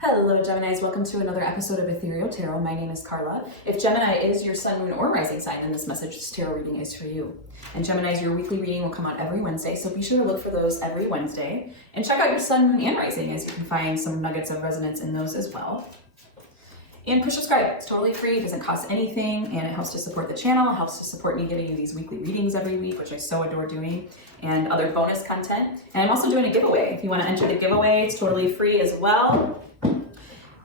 Hello Geminis, welcome to another episode of Ethereal Tarot. My name is Carla. If Gemini is your sun, moon, or rising sign, then this this tarot reading is for you. And Geminis, your weekly reading will come out every Wednesday, so be sure to look for those every Wednesday. And check out your sun, moon, and rising, as you can find some nuggets of resonance in those as well. And push subscribe, it's totally free, it doesn't cost anything, and it helps to support the channel, it helps to support me giving you these weekly readings every week, which I so adore doing, and other bonus content. And I'm also doing a giveaway. If you want to enter the giveaway, it's totally free as well.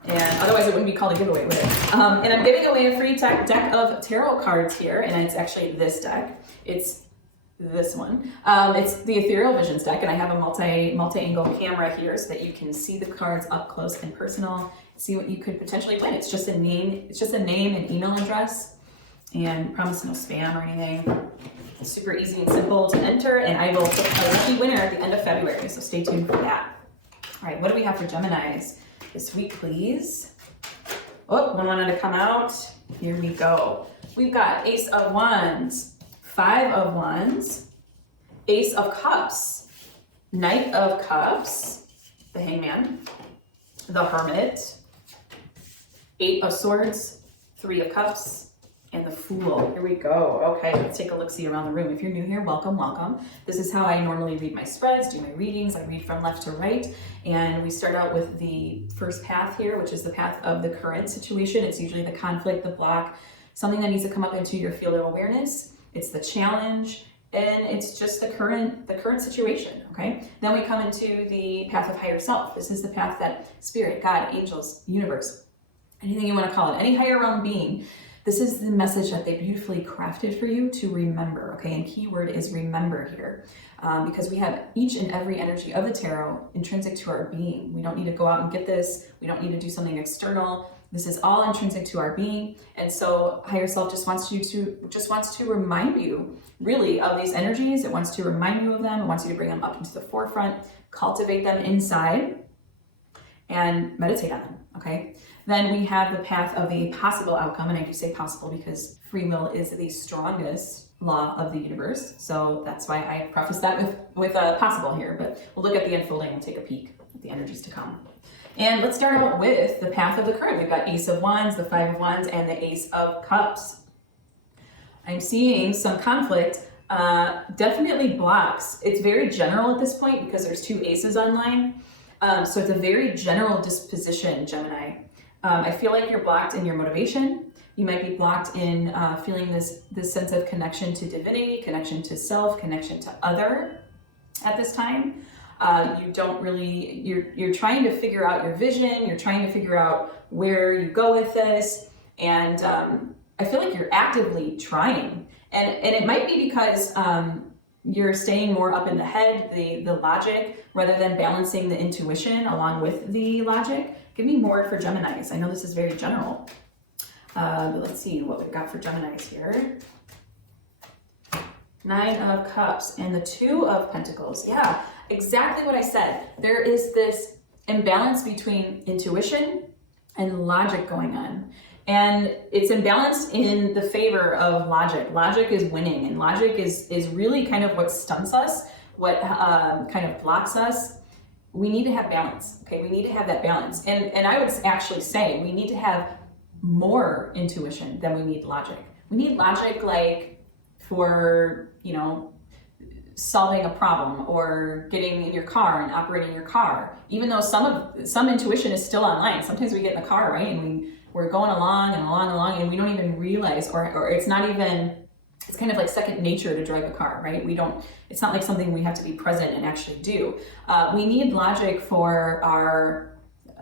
And otherwise it wouldn't be called a giveaway, would it? And I'm giving away a free deck of tarot cards here, and it's actually this deck. It's this one. It's the Ethereal Visions deck, and I have a multi-angle camera here so that you can see the cards up close and personal, see what you could potentially win. It's just a name, and email address, and promise no spam or anything. It's super easy and simple to enter, and I will pick a lucky winner at the end of February, so stay tuned for that. All right, what do we have for Geminis this week, please? Oh, one wanted to come out. Here we go. We've got Ace of Wands, Five of Wands, Ace of Cups, Knight of Cups, the Hangman, the Hermit, Eight of Swords, Three of Cups, and the Fool. Here we go. Okay, let's take a look-see around the room. If you're new here, welcome, welcome. This is how I normally read my spreads, do my readings. I read from left to right, and we start out with the first path here, which is the path of the current situation. It's usually the conflict, the block, something that needs to come up into your field of awareness. It's the challenge, and it's just the current situation, okay? Then we come into the path of higher self. This is the path that spirit, God, angels, universe, anything you want to call it, any higher realm being, this is the message that they beautifully crafted for you to remember, okay? And keyword is remember here, because we have each and every energy of the tarot intrinsic to our being. We don't need to go out and get this. We don't need to do something external. This is all intrinsic to our being. And so higher self just wants to remind you really of these energies. It wants to remind you of them. It wants you to bring them up into the forefront, cultivate them inside, and meditate on them, okay? Then we have the path of the possible outcome, and I do say possible because free will is the strongest law of the universe. So that's why I preface that with a possible here, but we'll look at the unfolding and take a peek at the energies to come. And let's start out with the path of the current. We've got Ace of Wands, the Five of Wands, and the Ace of Cups. I'm seeing some conflict, definitely blocks. It's very general at this point because there's two aces online. So it's a very general disposition, Gemini. I feel like you're blocked in your motivation. You might be blocked in feeling this sense of connection to divinity, connection to self, connection to other at this time. You don't really, you're trying to figure out your vision. You're trying to figure out where you go with this. And I feel like you're actively trying. And it might be because you're staying more up in the head, the logic, rather than balancing the intuition along with the logic. Give me more for Geminis. I know this is very general. But let's see what we've got for Geminis here. Nine of Cups and the Two of Pentacles. Yeah, exactly what I said. There is this imbalance between intuition and logic going on. And it's imbalanced in the favor of logic. Logic is winning, and logic is really kind of what stunts us, what kind of blocks us. We need to have balance, okay? We need to have that balance. And I would actually say we need to have more intuition than we need logic. We need logic like for, solving a problem or getting in your car and operating your car. Even though some intuition is still online. Sometimes we get in the car, right? And we're going along and we don't even realize, or it's not even, it's kind of like second nature to drive a car, right? It's not like something we have to be present and actually do. We need logic for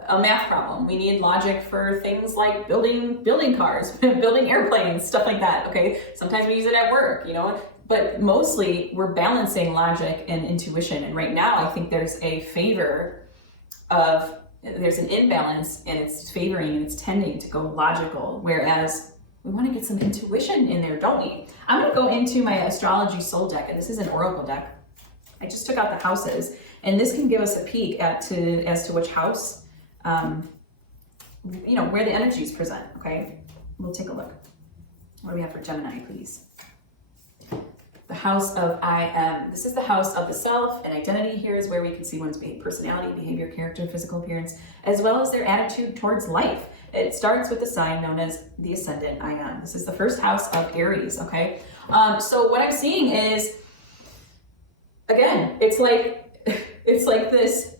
a math problem. We need logic for things like building cars, building airplanes, stuff like that, okay? Sometimes we use it at work, but mostly we're balancing logic and intuition. And right now I think there's an imbalance, and it's favoring and it's tending to go logical, whereas we want to get some intuition in there, don't we? I'm going to go into my astrology soul deck, and this is an oracle deck. I just took out the houses, and this can give us a peek as to which house, where the energies present, okay? We'll take a look. What do we have for Gemini, please? The house of I am. This is the house of the self, and identity here is where we can see one's personality, behavior, character, physical appearance, as well as their attitude towards life. It starts with the sign known as the ascendant I am. This is the first house of Aries, okay? So what I'm seeing is, again, it's like this,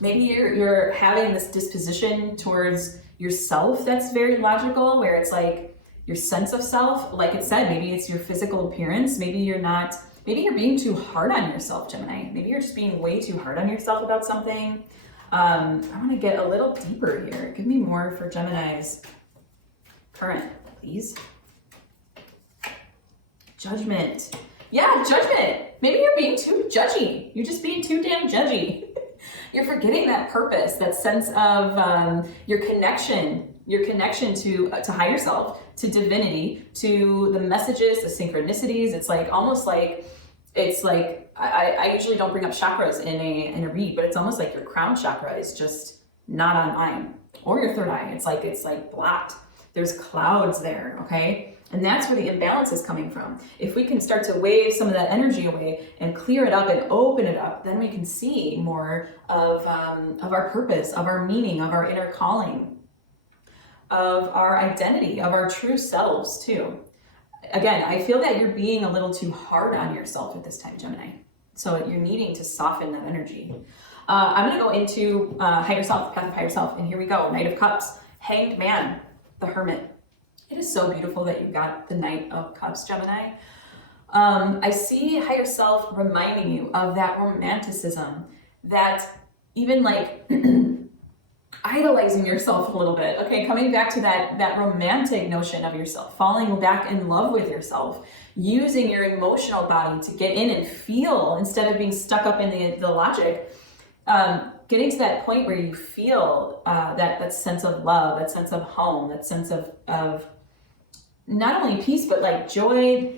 maybe you're having this disposition towards yourself that's very logical, where it's like, your sense of self, like it said, maybe it's your physical appearance. Maybe you're being too hard on yourself, Gemini. Maybe you're just being way too hard on yourself about something. I want to get a little deeper here. Give me more for Gemini's current, please. Judgment. Yeah, judgment. Maybe you're being too judgy. You're just being too damn judgy. You're forgetting that purpose, that sense of your connection to higher self, to divinity, to the messages, the synchronicities. It's like almost like I usually don't bring up chakras in a read, but it's almost like your crown chakra is just not online, or your third eye. It's like blocked. There's clouds there, okay? And that's where the imbalance is coming from. If we can start to wave some of that energy away and clear it up and open it up, then we can see more of our purpose, of our meaning, of our inner calling, of our identity, of our true selves too. Again, I feel that you're being a little too hard on yourself at this time, Gemini. So you're needing to soften that energy. I'm going to go into higher self, path of higher self, and here we go. Knight of Cups, Hanged Man, the Hermit. It is so beautiful that you got the Knight of Cups, Gemini. I see higher self reminding you of that romanticism, that even like idolizing yourself a little bit, okay? Coming back to that romantic notion of yourself, falling back in love with yourself, using your emotional body to get in and feel instead of being stuck up in the logic, getting to that point where you feel that sense of love, that sense of home, that sense of not only peace, but like joy,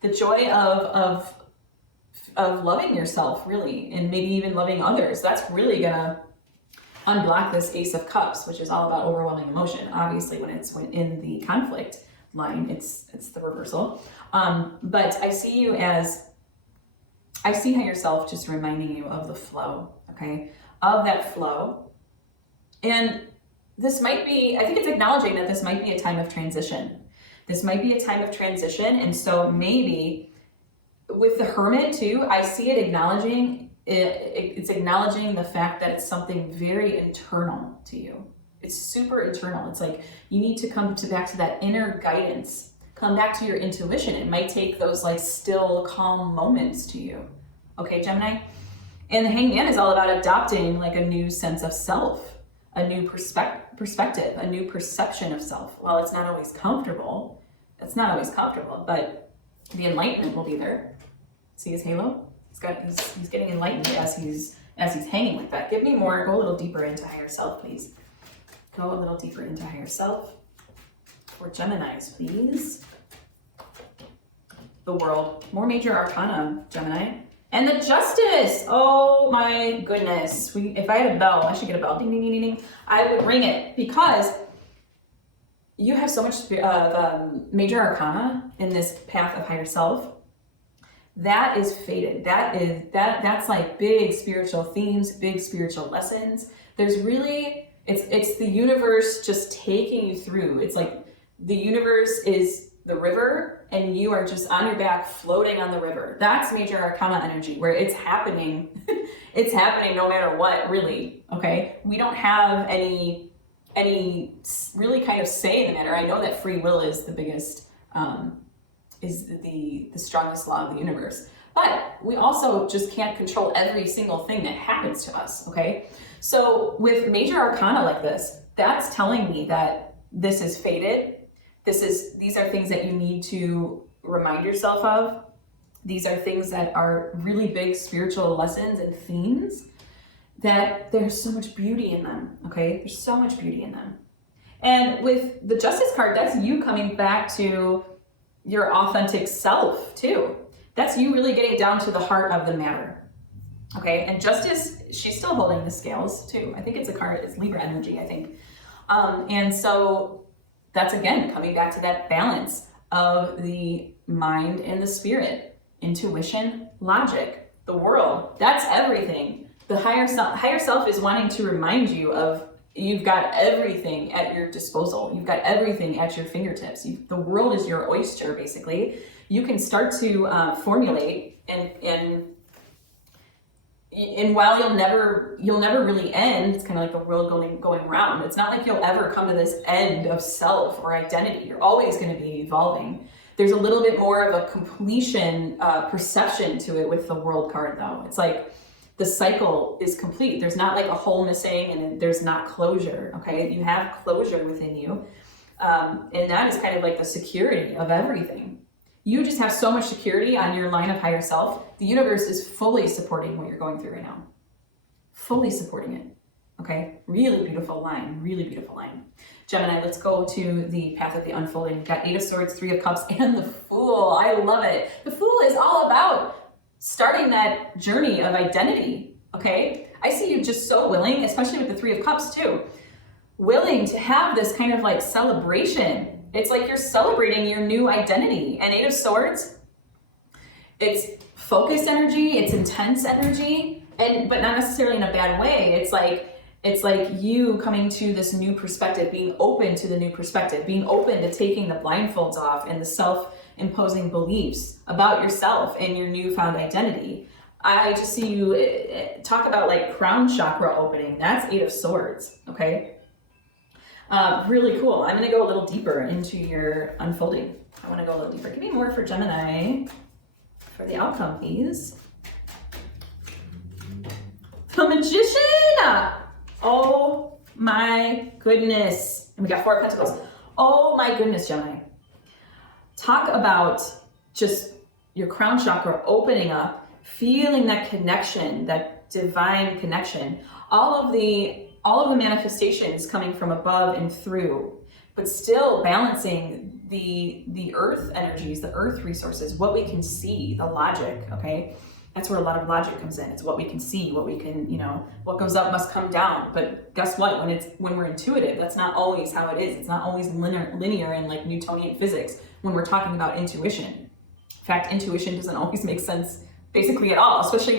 the joy of loving yourself, really, and maybe even loving others. That's really gonna unblock this Ace of Cups, which is all about overwhelming emotion. Obviously, when in the conflict line, it's the reversal. But I see higher self just reminding you of the flow, okay, of that flow. And this might be, I think it's acknowledging that this might be a time of transition. This might be a time of transition. And so maybe with the Hermit too, I see it acknowledging, it's acknowledging the fact that it's something very internal to you. It's super internal. It's like you need to come back to that inner guidance, come back to your intuition. It might take those like still calm moments to you. Okay, Gemini? And the Hanged Man is all about adopting like a new sense of self, a new perspective, a new perception of self. While it's not always comfortable, but the enlightenment will be there. See his halo? He's getting enlightened as he's hanging like that. Give me more, go a little deeper into higher self, please. Go a little deeper into higher self. For Geminis, please. The World. More major arcana, Gemini. And the Justice. Oh my goodness. If I had a bell, I should get a bell. Ding, ding, ding, ding, ding. I would ring it because you have so much major arcana in this path of higher self. That is fated. That's like big spiritual themes, big spiritual lessons. There's really, it's the universe just taking you through. It's like the universe is the river and you are just on your back floating on the river. That's major arcana energy, where it's happening. It's happening no matter what, really. Okay. We don't have any really kind of say in the matter. I know that free will is the biggest, is the strongest law of the universe. But we also just can't control every single thing that happens to us, okay? So with major arcana like this, that's telling me that this is fated. These are things that you need to remind yourself of. These are things that are really big spiritual lessons and themes that there's so much beauty in them, okay? There's so much beauty in them. And with the Justice card, that's you coming back to your authentic self too. That's you really getting down to the heart of the matter. Okay, and Justice, she's still holding the scales too. I think it's a card, it's Libra energy, I think. And so that's again, coming back to that balance of the mind and the spirit, intuition, logic, the world. That's everything. The higher self is wanting to remind you of you've got everything at your disposal. You've got everything at your fingertips. The world is your oyster, basically. You can start to formulate, and while you'll never really end, it's kind of like the world going round. It's not like you'll ever come to this end of self or identity. You're always going to be evolving. There's a little bit more of a completion perception to it with the world card, though. It's like the cycle is complete. There's not like a hole missing, and there's not closure. Okay, you have closure within you, and that is kind of like the security of everything. You just have so much security on your line of higher self. The universe is fully supporting what you're going through right now. Fully supporting it. Okay, really beautiful line, really beautiful line. Gemini, let's go to the path of the unfolding. We've got 8 of Swords, 3 of Cups, and the Fool. I love it. The Fool is all about starting that journey of identity, okay? I see you just so willing, especially with the 3 of Cups too, willing to have this kind of like celebration. It's like you're celebrating your new identity. And 8 of Swords, it's focused energy, it's intense energy, but not necessarily in a bad way. It's like you coming to this new perspective, being open to the new perspective, being open to taking the blindfolds off and the self-imposing beliefs about yourself and your newfound identity. I just see you talk about like crown chakra opening. That's 8 of Swords, okay? Really cool. I'm going to go a little deeper into your unfolding. I want to go a little deeper. Give me more for Gemini for the outcome, please. The Magician! Oh my goodness. And we got 4 of Pentacles. Oh my goodness, Gemini. Talk about just your crown chakra opening up, feeling that connection, that divine connection. All of the manifestations coming from above and through, but still balancing the earth energies, the earth resources, what we can see, the logic, okay? That's where a lot of logic comes in. It's what we can see, what we can, what goes up must come down. But guess what? When we're intuitive, that's not always how it is. It's not always linear in like Newtonian physics when we're talking about intuition. In fact, intuition doesn't always make sense basically at all, especially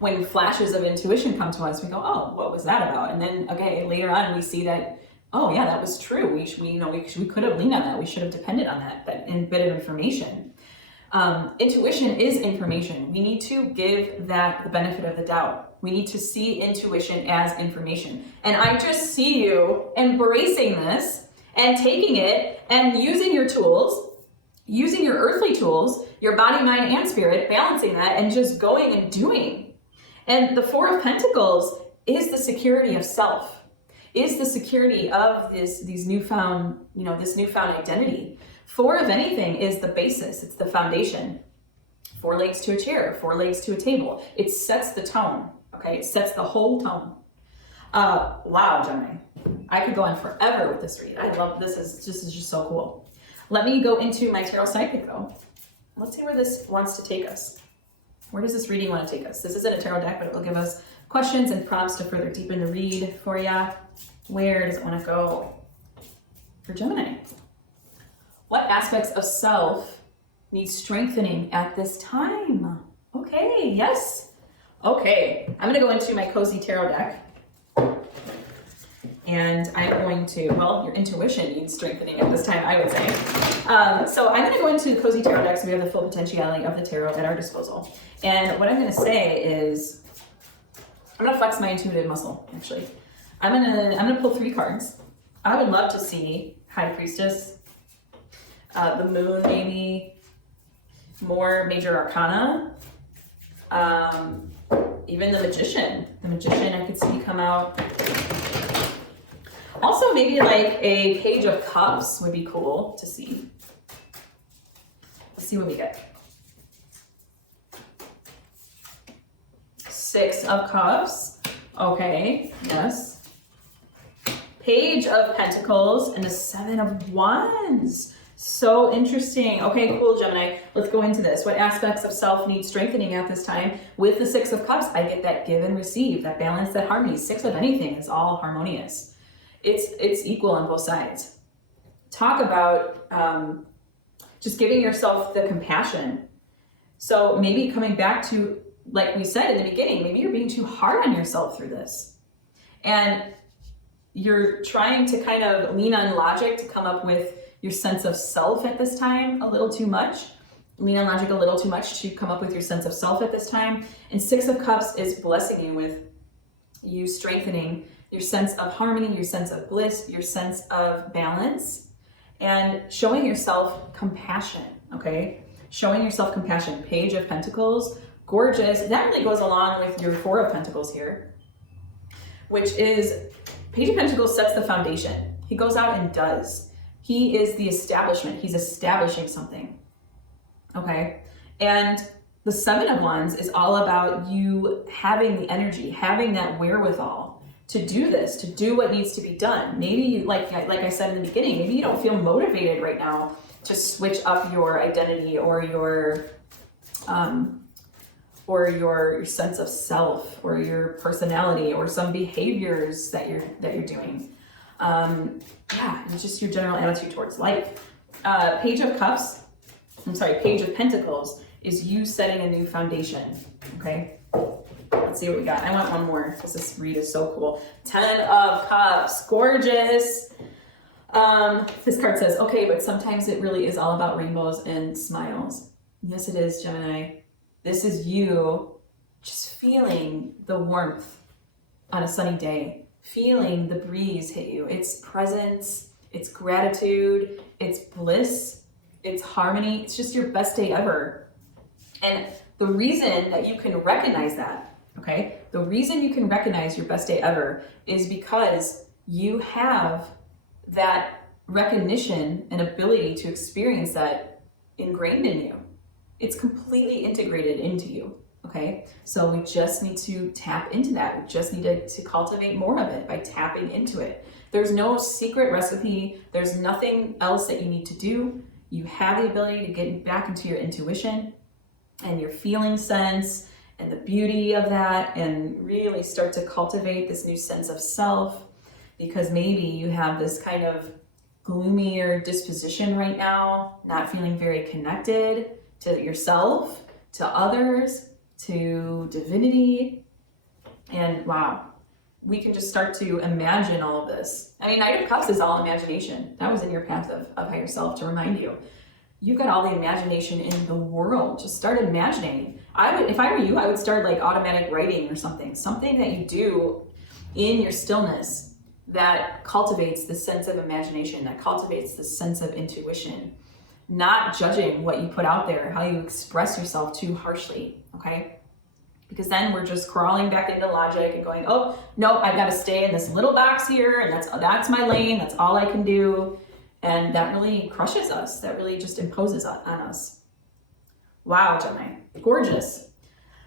when flashes of intuition come to us. We go, oh, what was that about? And then, okay, later on we see that, oh yeah, that was true. We could have leaned on that. We should have depended on that bit of information. Intuition is information. We need to give that the benefit of the doubt. We need to see intuition as information. And I just see you embracing this and taking it and using your tools, using your earthly tools, your body, mind, and spirit, balancing that and just going and doing. And the 4 of Pentacles is the security of self, is the security of this newfound identity. 4 of anything is the basis. It's the foundation. 4 legs to a chair, 4 legs to a table. It sets the tone, okay? It sets the whole tone. Wow, Gemini. I could go on forever with this read. I love this. This is just so cool. Let me go into my tarot psychic though. Let's see where this wants to take us. Where does this reading want to take us? This isn't a tarot deck, but it will give us questions and prompts to further deepen the read for ya. Where does it want to go for Gemini? What aspects of self need strengthening at this time? Okay, yes. Okay, I'm gonna go into my cozy tarot deck. And I'm going to, well, your intuition needs strengthening at this time, I would say. So I'm gonna go into cozy tarot deck so we have the full potentiality of the tarot at our disposal. And what I'm gonna say is, I'm gonna flex my intuitive muscle, actually. I'm gonna pull 3 cards. I would love to see High Priestess, the Moon, maybe more Major Arcana, even the Magician. The Magician I could see come out. Also, maybe like a Page of Cups would be cool to see. Let's see what we get. 6 of Cups. Okay, yes. Page of Pentacles and a 7 of Wands. So interesting. Okay, cool, Gemini. Let's go into this. What aspects of self need strengthening at this time? With the 6 of Cups, I get that give and receive, that balance, that harmony. 6 of anything is all harmonious. It's equal on both sides. Talk about just giving yourself the compassion. So maybe coming back to, like we said in the beginning, maybe you're being too hard on yourself through this. And you're trying to kind of lean on logic to come up with your sense of self at this time a little too much. Lean on logic a little too much to come up with your sense of self at this time. And Six of Cups is blessing you with you strengthening your sense of harmony, your sense of bliss, your sense of balance, and showing yourself compassion, okay? Showing yourself compassion. Page of Pentacles, gorgeous. That really goes along with your Four of Pentacles here, which is, Page of Pentacles sets the foundation. He goes out and does. He is the establishment. He's establishing something, okay? And the Seven of Wands is all about you having the energy, having that wherewithal to do this, to do what needs to be done. Maybe you, like I said in the beginning, maybe you don't feel motivated right now to switch up your identity or your sense of self or your personality or some behaviors that you're doing. Yeah, it's just your general attitude towards life. Page of Pentacles is you setting a new foundation, okay? Let's see what we got. I want one more because this read is so cool. 10 of Cups, gorgeous. This card says, okay, but sometimes it really is all about rainbows and smiles. Yes, it is, Gemini. This is you just feeling the warmth on a sunny day, feeling the breeze hit you. It's presence, it's gratitude, it's bliss, it's harmony. It's just your best day ever. And the reason that you can recognize that, okay, the reason you can recognize your best day ever is because you have that recognition and ability to experience that ingrained in you. It's completely integrated into you, okay? So we just need to tap into that. We just need to cultivate more of it by tapping into it. There's no secret recipe. There's nothing else that you need to do. You have the ability to get back into your intuition and your feeling sense and the beauty of that, and really start to cultivate this new sense of self, because maybe you have this kind of gloomier disposition right now, not feeling very connected to yourself, to others, to divinity. And wow, we can just start to imagine all of this. I mean, Knight of Cups is all imagination. That was in your path of higher self to remind you. You've got all the imagination in the world. Just start imagining. If I were you, I would start like automatic writing or something that you do in your stillness that cultivates the sense of imagination, that cultivates the sense of intuition, not judging what you put out there, how you express yourself too harshly, okay? Because then we're just crawling back into logic and going, oh, no, I've got to stay in this little box here, and that's my lane, that's all I can do. And that really crushes us. That really just imposes on us. Wow, Gemini, gorgeous.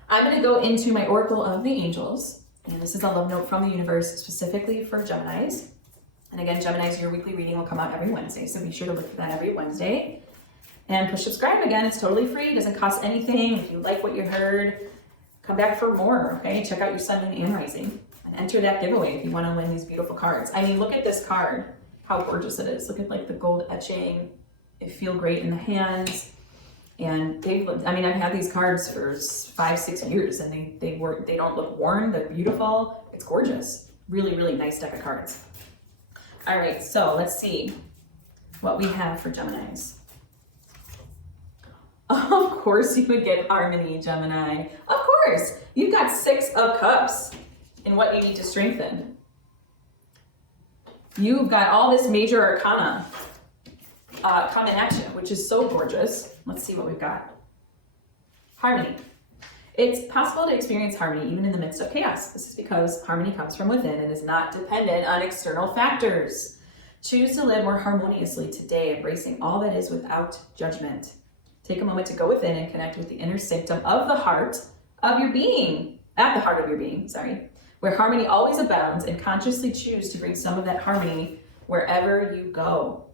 I'm going to go into my Oracle of the Angels. And this is a love note from the universe specifically for Geminis. And again, Geminis, your weekly reading will come out every Wednesday. So be sure to look for that every Wednesday. And push subscribe again. It's totally free. It doesn't cost anything. If you like what you heard, come back for more, okay? Check out your sun, moon, and rising. And enter that giveaway if you want to win these beautiful cards. I mean, look at this card. How gorgeous it is. Look at like the gold etching. They feel great in the hands. And I've had these cards for 5-6 years, and they don't look worn. They're beautiful. It's gorgeous. Really, really nice deck of cards. All right, so let's see what we have for Geminis. Of course you would get harmony, Gemini. Of course. You've got 6 of Cups in what you need to strengthen. You've got all this major arcana come in action, which is so gorgeous. Let's see what we've got. Harmony. It's possible to experience harmony even in the midst of chaos. This is because harmony comes from within and is not dependent on external factors. Choose to live more harmoniously today, embracing all that is without judgment. Take a moment to go within and connect with the inner sanctum of the heart of your being, at the heart of your being, where harmony always abounds, and consciously choose to bring some of that harmony wherever you go.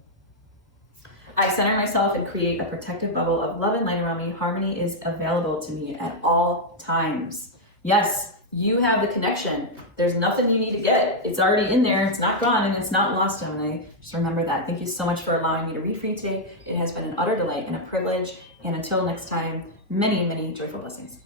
I center myself and create a protective bubble of love and light around me. Harmony is available to me at all times. Yes, You have the connection. There's nothing you need to get. It's already in there. It's not gone and it's not lost, Gemini. Just remember that. Thank you so much for allowing me to read for you today. It has been an utter delight and a privilege. And until next time, many, many joyful blessings.